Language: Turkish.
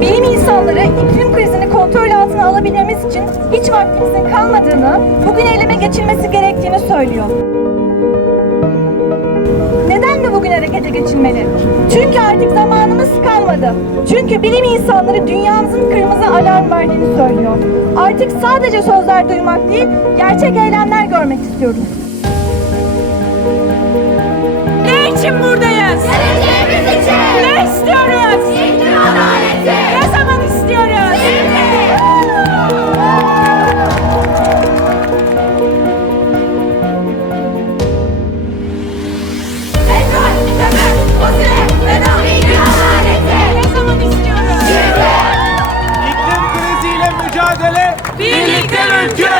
Bilim insanları iklim krizini kontrol altına alabilmemiz için hiç vaktimizin kalmadığını, bugün eyleme geçilmesi gerektiğini söylüyor. Neden mi bugün harekete geçilmeli? Çünkü artık zamanımız kalmadı. Çünkü bilim insanları dünyamızın kırmızı alarm verdiğini söylüyor. Artık sadece sözler duymak değil, gerçek eylemler görmek istiyoruz. mücadele birlikte mümkün.